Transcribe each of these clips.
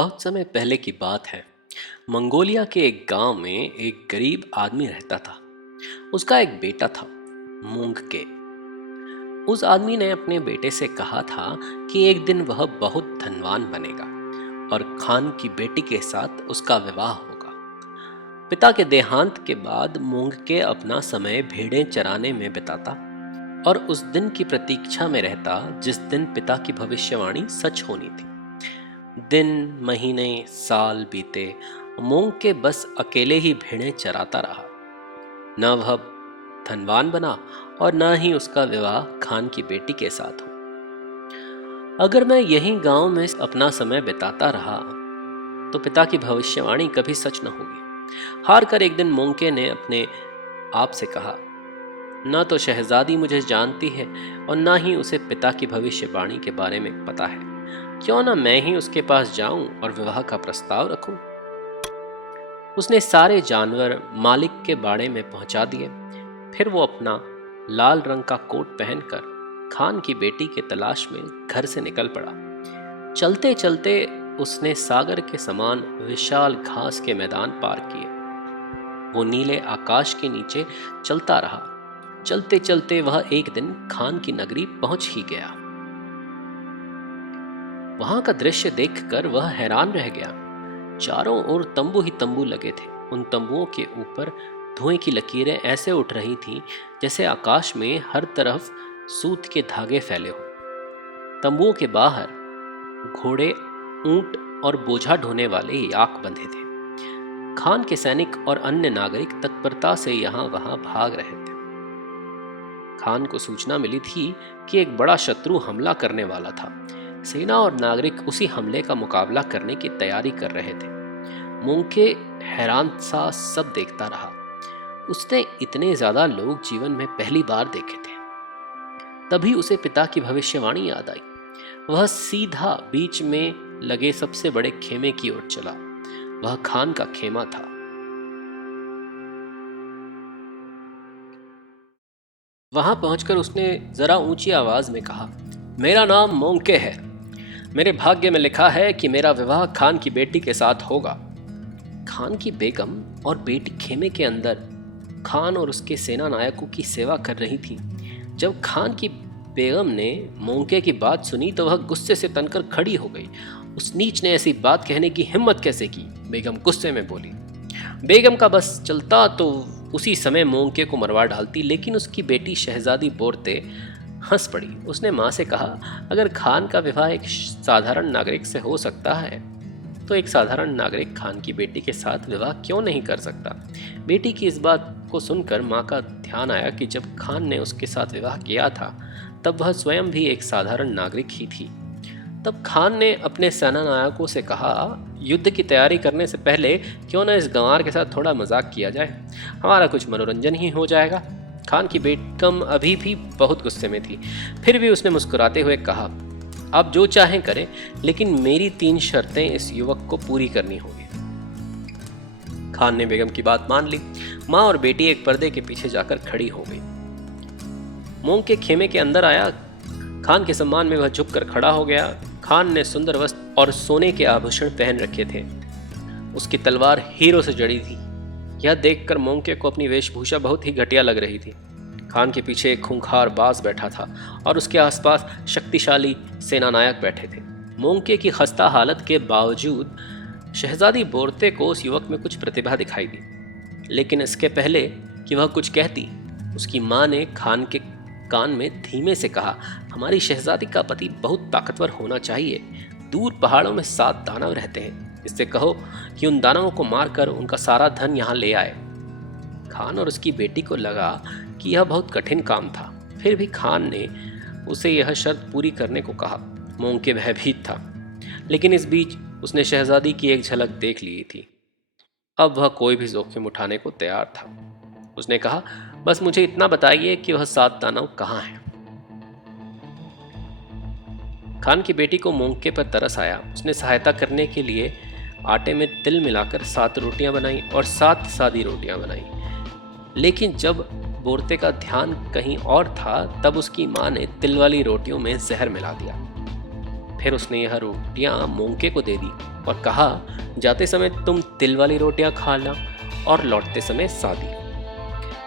बहुत समय पहले की बात है। मंगोलिया के एक गांव में एक गरीब आदमी रहता था। उसका एक बेटा था, मूंग के। उस आदमी ने अपने बेटे से कहा था कि एक दिन वह बहुत धनवान बनेगा और खान की बेटी के साथ उसका विवाह होगा। पिता के देहांत के बाद मूंग के अपना समय भेड़ें चराने में बिताता और उस दिन की प्रतीक्षा में रहता जिस दिन पिता की भविष्यवाणी सच होनी थी। दिन, महीने, साल बीते। मूंग के बस अकेले ही भेड़ें चराता रहा। न वह धनवान बना और न ही उसका विवाह खान की बेटी के साथ हो। अगर मैं यही गांव में अपना समय बिताता रहा तो पिता की भविष्यवाणी कभी सच न होगी। हार कर एक दिन मूंगे ने अपने आप से कहा, न तो शहजादी मुझे जानती है और न ही उसे पिता की भविष्यवाणी के बारे में पता है। क्यों न मैं ही उसके पास जाऊं और विवाह का प्रस्ताव रखूं। उसने सारे जानवर मालिक के बाड़े में पहुंचा दिए। फिर वो अपना लाल रंग का कोट पहनकर खान की बेटी के तलाश में घर से निकल पड़ा। चलते चलते उसने सागर के समान विशाल घास के मैदान पार किए। वो नीले आकाश के नीचे चलता रहा। चलते चलते वह एक दिन खान की नगरी पहुंच ही गया। वहां का दृश्य देखकर वह हैरान रह गया। चारों ओर तंबू ही तंबू लगे थे। उन तंबुओं के ऊपर धुएं की लकीरें ऐसे उठ रही थीं जैसे आकाश में हर तरफ सूत के धागे फैले हों। तंबुओं के बाहर घोड़े, ऊंट और बोझा ढोने वाले याक बंधे थे। खान के सैनिक और अन्य नागरिक तत्परता से यहां वहां भाग रहे थे। खान को सूचना मिली थी कि एक बड़ा शत्रु हमला करने वाला था। सेना और नागरिक उसी हमले का मुकाबला करने की तैयारी कर रहे थे। मूंगे हैरान सा सब देखता रहा। उसने इतने ज्यादा लोग जीवन में पहली बार देखे थे। तभी उसे पिता की भविष्यवाणी याद आई। वह सीधा बीच में लगे सबसे बड़े खेमे की ओर चला। वह खान का खेमा था। वहां पहुंचकर उसने जरा ऊंची आवाज में कहा, मेरा नाम मोंके है। मेरे भाग्य में लिखा है कि मेरा विवाह खान की बेटी के साथ होगा। खान की बेगम और बेटी खेमे के अंदर खान और उसके सेना नायकों की सेवा कर रही थी। जब खान की बेगम ने मोंके की बात सुनी तो वह गुस्से से तनकर खड़ी हो गई। उस नीच ने ऐसी बात कहने की हिम्मत कैसे की? बेगम गुस्से में बोली। बेगम का बस चलता तो उसी समय मोंके को मरवा डालती, लेकिन उसकी बेटी शहजादी बोरते हंस पड़ी। उसने माँ से कहा, अगर खान का विवाह एक साधारण नागरिक से हो सकता है तो एक साधारण नागरिक खान की बेटी के साथ विवाह क्यों नहीं कर सकता? बेटी की इस बात को सुनकर माँ का ध्यान आया कि जब खान ने उसके साथ विवाह किया था तब वह स्वयं भी एक साधारण नागरिक ही थी। तब खान ने अपने सेना नायकों से कहा, युद्ध की तैयारी करने से पहले क्यों न इस गंवार के साथ थोड़ा मजाक किया जाए, हमारा कुछ मनोरंजन ही हो जाएगा। खान की बेगम अभी भी बहुत गुस्से में थी। फिर भी उसने मुस्कुराते हुए कहा, आप जो चाहें करें, लेकिन मेरी 3 शर्तें इस युवक को पूरी करनी होगी। खान ने बेगम की बात मान ली। माँ और बेटी एक पर्दे के पीछे जाकर खड़ी हो गई। मूंग के खेमे के अंदर आया। खान के सम्मान में वह झुककर खड़ा हो गया। खान ने सुंदर वस्त्र और सोने के आभूषण पहन रखे थे। उसकी तलवार हीरों से जड़ी थी। यह देखकर मोंके को अपनी वेशभूषा बहुत ही घटिया लग रही थी। खान के पीछे एक खूंखार बाज बैठा था और उसके आसपास शक्तिशाली सेना नायक बैठे थे। मोंके की खस्ता हालत के बावजूद शहजादी बोरते को उस युवक में कुछ प्रतिभा दिखाई दी, लेकिन इसके पहले कि वह कुछ कहती, उसकी माँ ने खान के कान में धीमे से कहा, हमारी शहजादी का पति बहुत ताकतवर होना चाहिए। दूर पहाड़ों में 7 दानव रहते हैं। इससे कहो कि उन दानवों को मारकर उनका सारा धन यहाँ ले आए। खान और उसकी बेटी को लगा कि यह बहुत कठिन काम था। फिर भी खान ने उसे यह शर्त पूरी करने को कहा। मोंके भयभीत था, लेकिन इस बीच उसने शहजादी की एक झलक देख ली थी। अब वह कोई भी जोखिम उठाने को तैयार था। उसने कहा, बस मुझे इतना बताइए कि वह 7 दानव कहाँ हैं। खान की बेटी को मोंके पर तरस आया। उसने सहायता करने के लिए आटे में तिल मिलाकर 7 रोटियां बनाई और 7 सादी रोटियां बनाई। लेकिन जब बोरते का ध्यान कहीं और था तब उसकी माँ ने तिल वाली रोटियों में जहर मिला दिया। फिर उसने यह रोटियां मोंके को दे दी और कहा, जाते समय तुम तिल वाली रोटियां खाना और लौटते समय सादी।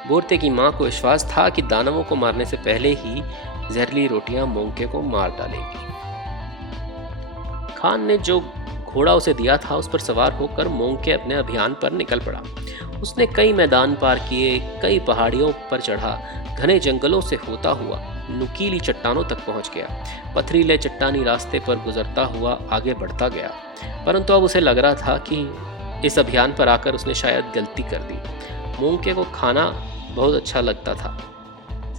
बोरते की माँ को विश्वास था कि दानवों को मारने से पहले ही जहरीली रोटियां मोंके को मार डालेंगी। खान ने जो घोड़ा उसे दिया था उस पर सवार होकर मोंके अपने अभियान पर निकल पड़ा। उसने कई मैदान पार किए, कई पहाड़ियों पर चढ़ा, घने जंगलों से होता हुआ नुकीली चट्टानों तक पहुंच गया। पथरीले चट्टानी रास्ते पर गुजरता हुआ आगे बढ़ता गया, परंतु अब उसे लग रहा था कि इस अभियान पर आकर उसने शायद गलती कर दी। मोंके को खाना बहुत अच्छा लगता था।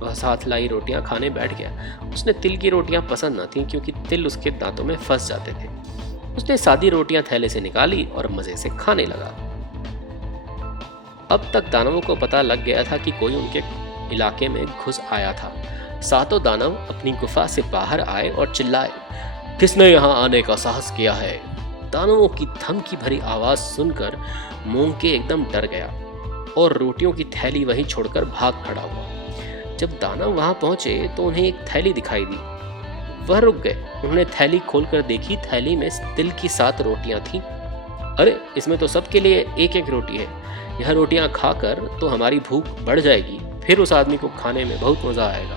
वह साथ लाई रोटियां खाने बैठ गया। उसने तिल की रोटियां पसंद न थीं क्योंकि तिल उसके दांतों में फंस जाते थे। उसने सादी रोटियां थैले से निकाली और मजे से खाने लगा। अब तक दानवों को पता लग गया था कि कोई उनके इलाके में घुस आया था। सातों दानव अपनी गुफा से बाहर आए और चिल्लाए, किसने यहाँ आने का साहस किया है? दानवों की धमकी भरी आवाज सुनकर मोंके एकदम डर गया और रोटियों की थैली वहीं छोड़कर भाग खड़ा हुआ। जब दानव वहां पहुंचे तो उन्हें एक थैली दिखाई दी। वह रुक गए। उन्होंने थैली खोलकर देखी। थैली में तिल की 7 रोटियां थीं। अरे, इसमें तो सबके लिए एक एक रोटी है। यह रोटियां खाकर तो हमारी भूख बढ़ जाएगी, फिर उस आदमी को खाने में बहुत मजा आएगा।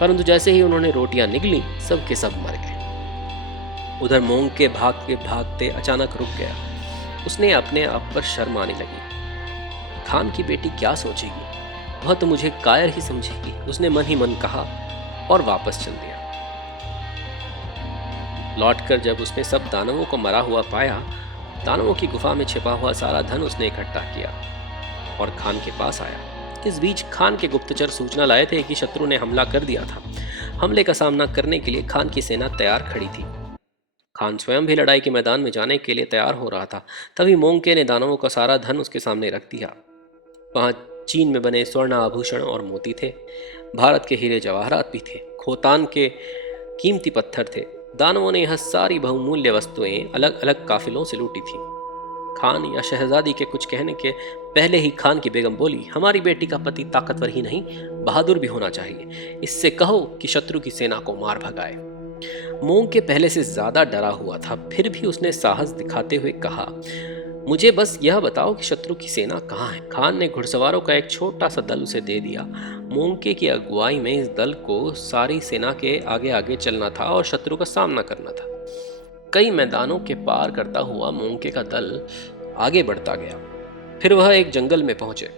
परंतु जैसे ही उन्होंने रोटियां निगली, सब के सब मर गए। उधर मोंके भागते भागते अचानक रुक गया। उसने अपने आप पर शर्म आने लगी। खान की बेटी क्या सोचेगी? वह तो मुझे कायर ही समझेगी, उसने मन ही मन कहा और वापस चल दिया। लौटकर जब उसने सब दानवों को मरा हुआ पाया, दानवों की गुफा में छिपा हुआ सारा धन उसने इकट्ठा किया और खान के पास आया। इस बीच खान के गुप्तचर सूचना लाए थे कि शत्रु ने हमला कर दिया था। हमले का सामना करने के लिए खान की सेना तैयार खड़ी थी। खान स्वयं भी लड़ाई के मैदान में जाने के लिए तैयार हो रहा था। तभी मोंके ने दानवों का सारा धन उसके सामने रख दिया। वहां चीन में बने स्वर्ण आभूषण और मोती थे। भारत के हीरे जवाहरात भी थे। खोतान के कीमती पत्थर थे। दानवों ने यह सारी बहुमूल्य वस्तुएं अलग अलग काफिलों से लूटी थी। खान या शहजादी के कुछ कहने के पहले ही खान की बेगम बोली, हमारी बेटी का पति ताकतवर ही नहीं, बहादुर भी होना चाहिए। इससे कहो कि शत्रु की सेना को मार भगाए। मोंके पहले से ज्यादा डरा हुआ था, फिर भी उसने साहस दिखाते हुए कहा, मुझे बस यह बताओ कि शत्रु की सेना कहाँ है। खान ने घुड़सवारों का एक छोटा सा दल उसे दे दिया। मोंके की अगुवाई में इस दल को सारी सेना के आगे आगे चलना था और शत्रु का सामना करना था। कई मैदानों के पार करता हुआ मोंके का दल आगे बढ़ता गया। फिर वह एक जंगल में पहुंचे।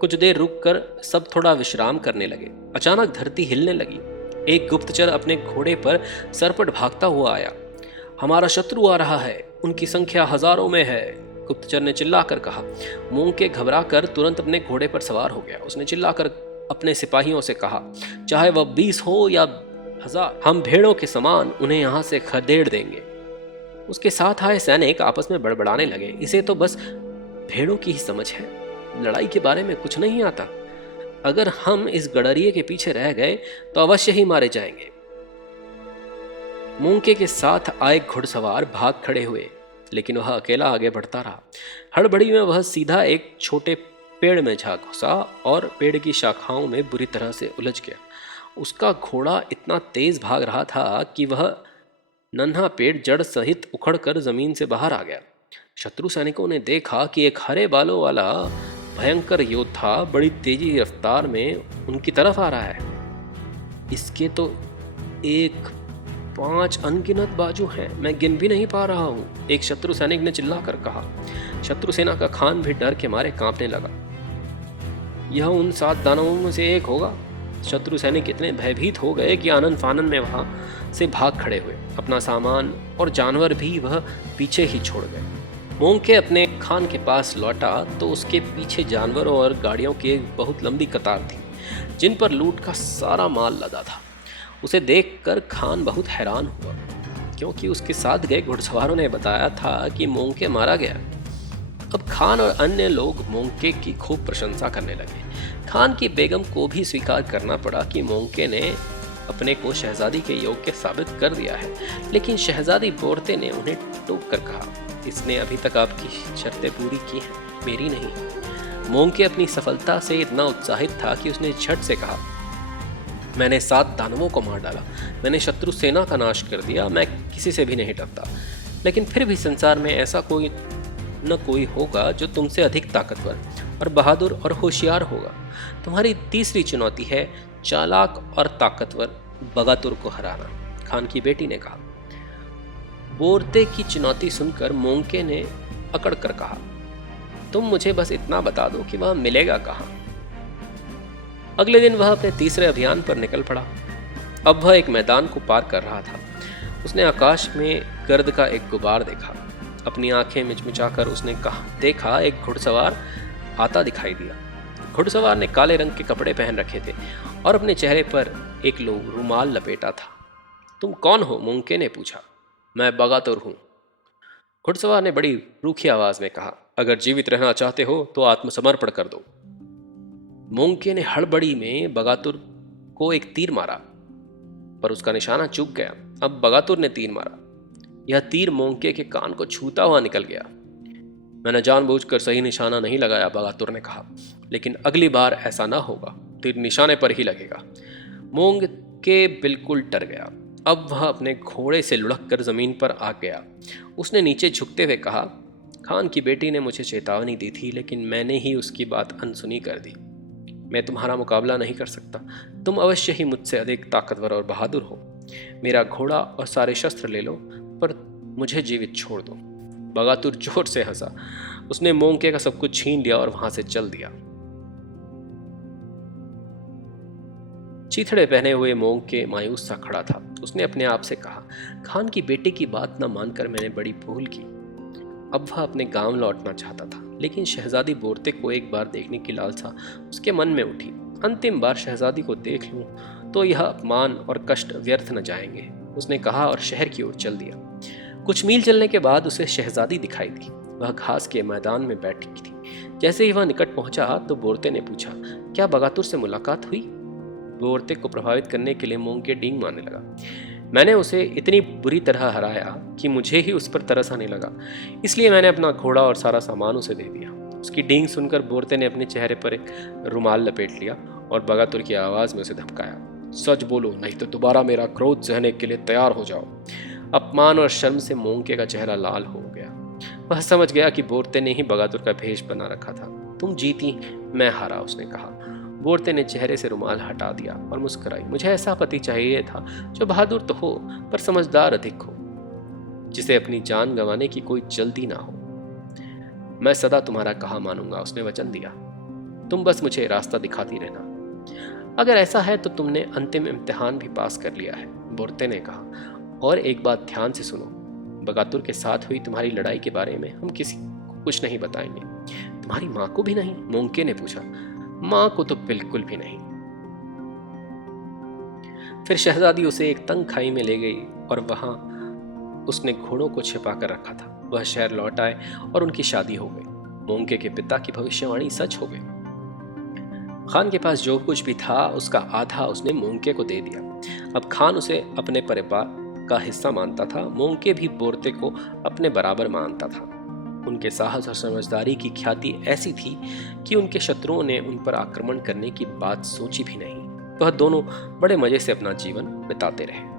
कुछ देर रुककर सब थोड़ा विश्राम करने लगे। अचानक धरती हिलने लगी। एक गुप्तचर अपने घोड़े पर सरपट भागता हुआ आया। हमारा शत्रु आ रहा है, उनकी संख्या हजारों में है, गुप्तचर ने चिल्लाकर कहा। मोंके घबराकर तुरंत अपने घोड़े पर सवार हो गया। उसने चिल्लाकर अपने सिपाहियों से कहा, चाहे वह 20 हो या 1000, हम भेड़ों के समान उन्हें यहाँ से खदेड़ देंगे। उसके साथ आए सैनिक आपस में बड़बड़ाने लगे, इसे तो बस भेड़ों की ही समझ है, लड़ाई के बारे में कुछ नहीं आता। अगर हम इस गडरिये के पीछे रह गए तो अवश्य ही मारे जाएंगे। मोंके के साथ आए घुड़सवार भाग खड़े हुए, लेकिन वह अकेला आगे बढ़ता रहा। हड़बड़ी में वह सीधा एक छोटे पेड़ में जा घुसा और पेड़ की शाखाओं में बुरी तरह से उलझ गया। उसका घोड़ा इतना तेज भाग रहा था कि वह नन्हा पेड़ जड़ सहित उखड़कर जमीन से बाहर आ गया। शत्रु सैनिकों ने देखा कि एक हरे बालों वाला भयंकर योद्धा बड़ी तेजी रफ्तार में उनकी तरफ आ रहा है। इसके तो 5 अनगिनत बाजू हैं, मैं गिन भी नहीं पा रहा हूँ, एक शत्रु सैनिक ने चिल्लाकर कहा। शत्रु सेना का खान भी डर के मारे कांपने लगा। यह उन 7 दानवों में से एक होगा। शत्रु सैनिक इतने भयभीत हो गए कि आनन फानन में वहां से भाग खड़े हुए। अपना सामान और जानवर भी वह पीछे ही छोड़ गए। मोंके अपने खान के पास लौटा तो उसके पीछे जानवरों और गाड़ियों की एक बहुत लंबी कतार थी, जिन पर लूट का सारा माल लदा था। उसे देखकर खान बहुत हैरान हुआ, क्योंकि उसके साथ गए घुड़सवारों ने बताया था कि मोंके मारा गया। अब खान और अन्य लोग मोंके की खूब प्रशंसा करने लगे। खान की बेगम को भी स्वीकार करना पड़ा कि मोंके ने अपने को शहजादी के योग्य साबित कर दिया है। लेकिन शहजादी बोरते ने उन्हें टोक कर कहा, इसने अभी तक आपकी शर्तें पूरी की हैं, मेरी नहीं। मोंके अपनी सफलता से इतना उत्साहित था कि उसने झट से कहा, मैंने 7 दानवों को मार डाला, मैंने शत्रु सेना का नाश कर दिया, मैं किसी से भी नहीं डरता। लेकिन फिर भी संसार में ऐसा कोई न कोई होगा जो तुमसे अधिक ताकतवर और बहादुर और होशियार होगा। तुम्हारी तीसरी चुनौती है चालाक और ताकतवर बगातुर को हराना, खान की बेटी ने कहा। बोरते की चुनौती सुनकर मोंके ने अकड़ कर कहा, तुम मुझे बस इतना बता दो कि वह मिलेगा कहाँ। अगले दिन वह अपने तीसरे अभियान पर निकल पड़ा। अब वह एक मैदान को पार कर रहा था। उसने आकाश में गर्द का एक गुबार देखा। अपनी आंखें मिचमिचाकर उसने देखा एक घुड़सवार आता दिखाई दिया। घुड़सवार ने काले रंग के कपड़े पहन रखे थे और अपने चेहरे पर एक रुमाल लपेटा था। तुम कौन हो? मोंके ने पूछा। मैं बगातुर हूँ, घुड़सवार ने बड़ी रूखी आवाज में कहा। अगर जीवित रहना चाहते हो तो आत्मसमर्पण कर दो। मोंके ने हड़बड़ी में बगातुर को एक तीर मारा, पर उसका निशाना चूक गया। अब बगातुर ने तीर मारा। यह तीर मोंके के कान को छूता हुआ निकल गया। मैंने जानबूझकर सही निशाना नहीं लगाया, बगातुर ने कहा, लेकिन अगली बार ऐसा ना होगा, तीर निशाने पर ही लगेगा। मोंके बिल्कुल डर गया। अब वह अपने घोड़े से लुढ़क कर जमीन पर आ गया। उसने नीचे झुकते हुए कहा, खान की बेटी ने मुझे चेतावनी दी थी, लेकिन मैंने ही उसकी बात अनसुनी कर दी। मैं तुम्हारा मुकाबला नहीं कर सकता। तुम अवश्य ही मुझसे अधिक ताकतवर और बहादुर हो। मेरा घोड़ा और सारे शस्त्र ले लो, पर मुझे जीवित छोड़ दो। बगातुर जोर से हंसा। उसने मोंके का सब कुछ छीन लिया और वहां से चल दिया। चीथड़े पहने हुए मोंके मायूस सा खड़ा था। उसने अपने आप से कहा, खान की बेटी की बात न मानकर मैंने बड़ी भूल की। अब वह अपने गांव लौटना चाहता था, लेकिन शहजादी बोरते को एक बार देखने की लालसा उसके मन में उठी। अंतिम बार शहजादी को देख लूं तो यह अपमान और कष्ट व्यर्थ न जाएंगे, उसने कहा और शहर की ओर चल दिया। कुछ मील चलने के बाद उसे शहजादी दिखाई दी। वह घास के मैदान में बैठी थी। जैसे ही वह निकट पहुंचा तो बोरते ने पूछा, क्या बगातुर से मुलाकात हुई? बोरते को प्रभावित करने के लिए मोंके डींग मारने लगा। मैंने उसे इतनी बुरी तरह हराया कि मुझे ही उस पर तरस आने लगा, इसलिए मैंने अपना घोड़ा और सारा सामान उसे दे दिया। उसकी डींग सुनकर बोरते ने अपने चेहरे पर एक रुमाल लपेट लिया और बगातुर की आवाज में उसे धमकाया, सच बोलो, नहीं तो दोबारा मेरा क्रोध सहने के लिए तैयार हो जाओ। अपमान और शर्म से मोंके का चेहरा लाल हो गया। वह समझ गया कि बोरते ने ही बगातुर का भेष बना रखा था। तुम जीती, मैं हारा, उसने कहा। बोरते ने चेहरे से रुमाल हटा दिया और मुस्कुराई। मुझे ऐसा पति चाहिए था जो बहादुर तो हो पर समझदार अधिक हो, जिसे अपनी जान गंवाने की कोई जल्दी ना हो। मैं सदा तुम्हारा कहा मानूंगा, उसने वचन दिया। तुम बस मुझे रास्ता दिखाती रहना। अगर ऐसा है तो तुमने अंतिम इम्तिहान भी पास कर लिया है, बोरते ने कहा। और एक बात ध्यान से सुनो, बगातुर के साथ हुई तुम्हारी लड़ाई के बारे में हम किसी को कुछ नहीं बताएंगे। तुम्हारी माँ को भी नहीं? मोंके ने पूछा। माँ को तो बिल्कुल भी नहीं। फिर शहजादी उसे एक तंग खाई में ले गई और वहां उसने घोड़ों को छिपा कर रखा था। वह शहर लौट आए और उनकी शादी हो गई। मोंके के पिता की भविष्यवाणी सच हो गई। खान के पास जो कुछ भी था उसका आधा उसने मोंके को दे दिया। अब खान उसे अपने परिवार का हिस्सा मानता था। मोंके भी बोरते को अपने बराबर मानता था। उनके साहस और समझदारी की ख्याति ऐसी थी कि उनके शत्रुओं ने उन पर आक्रमण करने की बात सोची भी नहीं। वह दोनों बड़े मजे से अपना जीवन बिताते रहे।